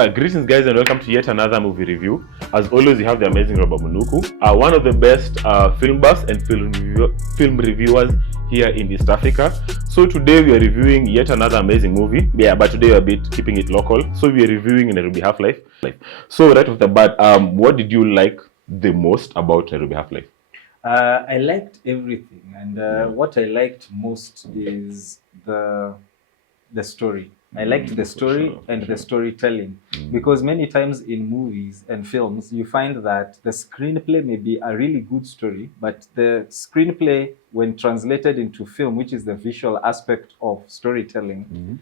Greetings guys and welcome to yet another movie review. As always, you have the amazing Robert Munuku, one of the best film buffs and film reviewers here in East Africa. So today we are reviewing yet another amazing movie. Yeah, but today we're a bit keeping it local. So we are reviewing Nairobi Half-Life. So right off the bat, what did you like the most about Nairobi Half-Life? I liked everything, and what I liked most is the story. I liked the story and the storytelling, because many times in movies and films you find that the screenplay may be a really good story, but the screenplay, when translated into film, which is the visual aspect of storytelling,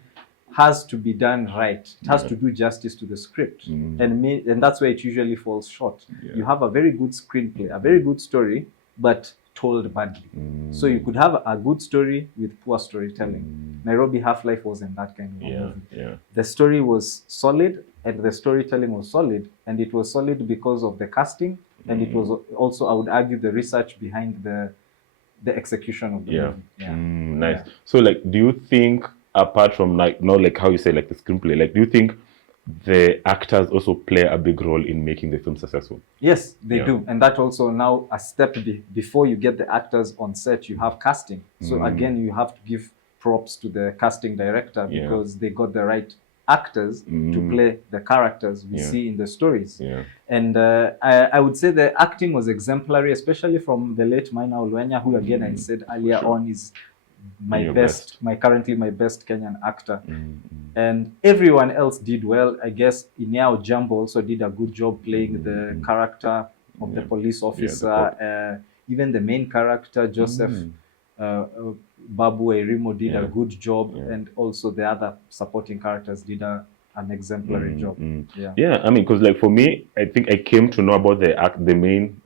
has to be done right. It has to do justice to the script, and that's where it usually falls short. You have a very good screenplay, a very good story, but told badly. So you could have a good story with poor storytelling. Nairobi Half-Life wasn't that kind of movie. The story was solid and the storytelling was solid, and it was solid because of the casting, and it was also, I would argue, the research behind the execution of the movie. Nice. So do you think, apart from how you say the screenplay, do you think the actors also play a big role in making the film successful? Yes, they do. And that also, now a step before you get the actors on set, you have casting. So again, you have to give props to the casting director, because they got the right actors to play the characters we see in the stories. And I would say the acting was exemplary, especially from the late Maina Olwenya, who again I said earlier on is currently my best Kenyan actor. And everyone else did well. I guess Ineao Jambo also did a good job playing the character of the police officer. Even the main character, Joseph Babu Erimo, did a good job, and also the other supporting characters did an exemplary job. I mean, because for me, I think I came to know about the main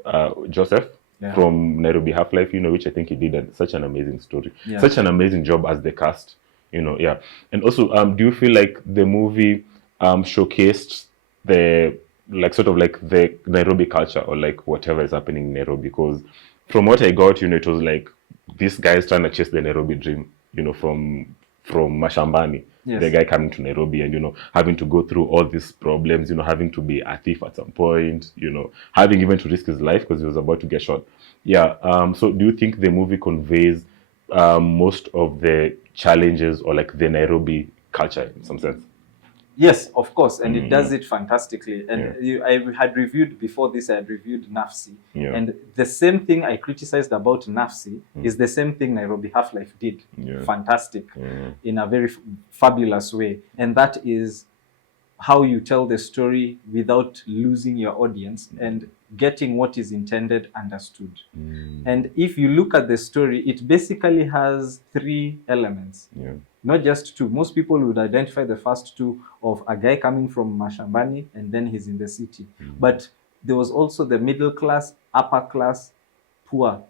Joseph from Nairobi Half-Life, which I think he did such an amazing story, such an amazing job as the cast, And also, do you feel like the movie showcased the the Nairobi culture, or whatever is happening in Nairobi? Because from what I got, it was like this guy is trying to chase the Nairobi dream, from Mashambani. The guy coming to Nairobi and, having to go through all these problems, having to be a thief at some point, having even to risk his life because he was about to get shot. So do you think the movie conveys most of the challenges or the Nairobi culture in some sense? Yes, of course, and it does it fantastically. And I had reviewed before this, I had reviewed Nafsi, and the same thing I criticized about Nafsi is the same thing Nairobi Half-Life did. Fantastic, in a very fabulous way. And that is how you tell the story without losing your audience and getting what is intended understood. And if you look at the story, it basically has three elements. Not just two. Most people would identify the first two of a guy coming from Mashambani and then he's in the city. But there was also the middle class, upper class, poor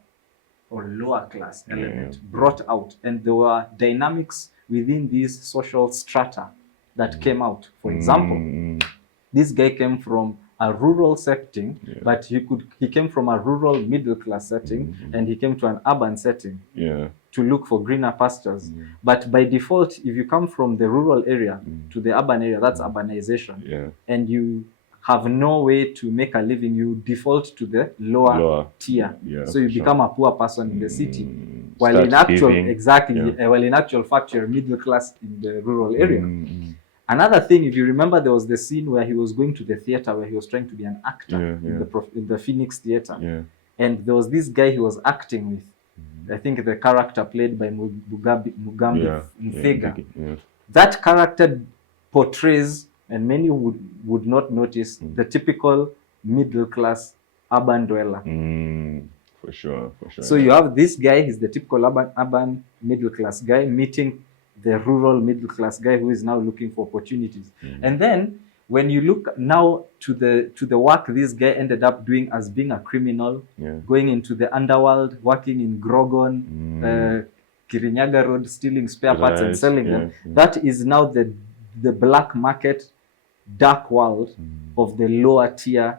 or lower class element brought out. And there were dynamics within these social strata that came out. For example, this guy came from a rural setting, but he came from a rural middle class setting, and he came to an urban setting to look for greener pastures. But by default, if you come from the rural area to the urban area, that's urbanization. And you have no way to make a living, you default to the lower tier. So you become a poor person in the city. While in actual fact, you're middle class in the rural area. Another thing, if you remember, there was the scene where he was going to the theater where he was trying to be an actor in the Phoenix Theater. And there was this guy he was acting with. I think the character played by Mugambi Mthega. That character portrays, and many would not notice, the typical middle class urban dweller. For sure. So you have this guy, he's the typical urban middle class guy meeting the rural middle class guy who is now looking for opportunities. And then when you look now to the work this guy ended up doing as being a criminal, going into the underworld, working in Grogon, Kirinyaga Road, stealing spare parts and selling them. That is now the black market, dark world of the lower tier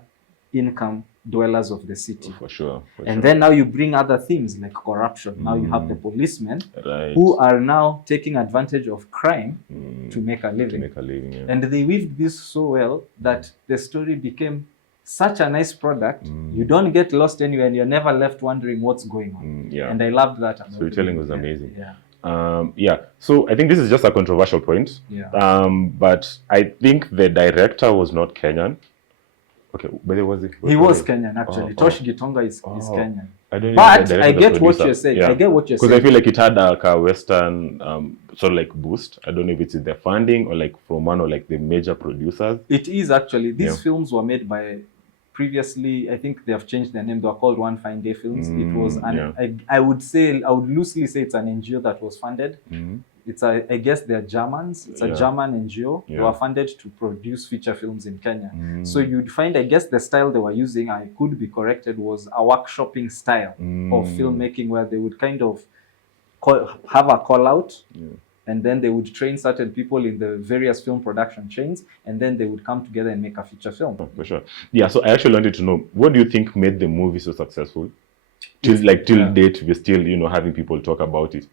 income dwellers of the city. For sure. And then now you bring other themes like corruption. Now you have the policemen who are now taking advantage of crime to make a living. Yeah. And they weaved this so well that the story became such a nice product. You don't get lost anywhere and you're never left wondering what's going on. And I loved that. Storytelling was amazing. Yeah. So I think this is just a controversial point. But I think the director was not Kenyan. Okay, but was he? He was Kenyan actually. Tosh Gitonga is Kenyan. But I get what you're saying. I get what you're saying. Because I feel like it had a Western sort of like boost. I don't know if it's in the funding or like from one of like the major producers. It is actually. These films were made by previously, I think they have changed their name. They were called One Fine Day Films. It was I would loosely say it's an NGO that was funded. I guess they're Germans. It's a German NGO. They were funded to produce feature films in Kenya. So you'd find, I guess the style they were using, I could be corrected, was a workshopping style of filmmaking where they would kind of have a call out and then they would train certain people in the various film production chains and then they would come together and make a feature film. For sure. Yeah, so I actually wanted to know, what do you think made the movie so successful? Till date, we're still, having people talk about it.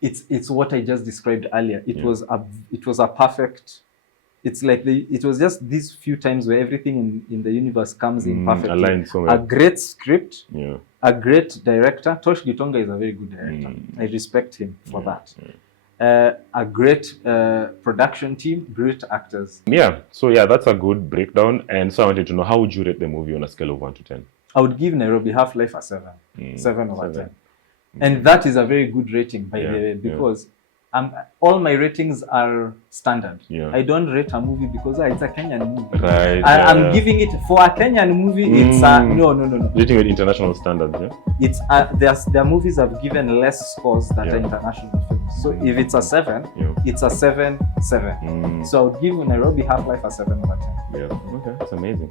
It's what I just described earlier. It was a perfect. It's like it was just these few times where everything in the universe comes in perfectly. Aligned somewhere. A great script, a great director. Tosh Gitonga is a very good director. I respect him for that. A great production team, great actors. So that's a good breakdown. And so I wanted to know, how would you rate the movie on a scale of 1 to 10? I would give Nairobi Half-Life a 7. 7 over 10. And that is a very good rating, by the way, because all my ratings are standard. I don't rate a movie because it's a Kenyan movie. Right. I'm giving it for a Kenyan movie. It's no. Rating with international standards. It's their movies have given less scores than international films. So if it's a 7, it's a 7/7. So I would give Nairobi Half-Life a 7 over 10. Okay, that's amazing.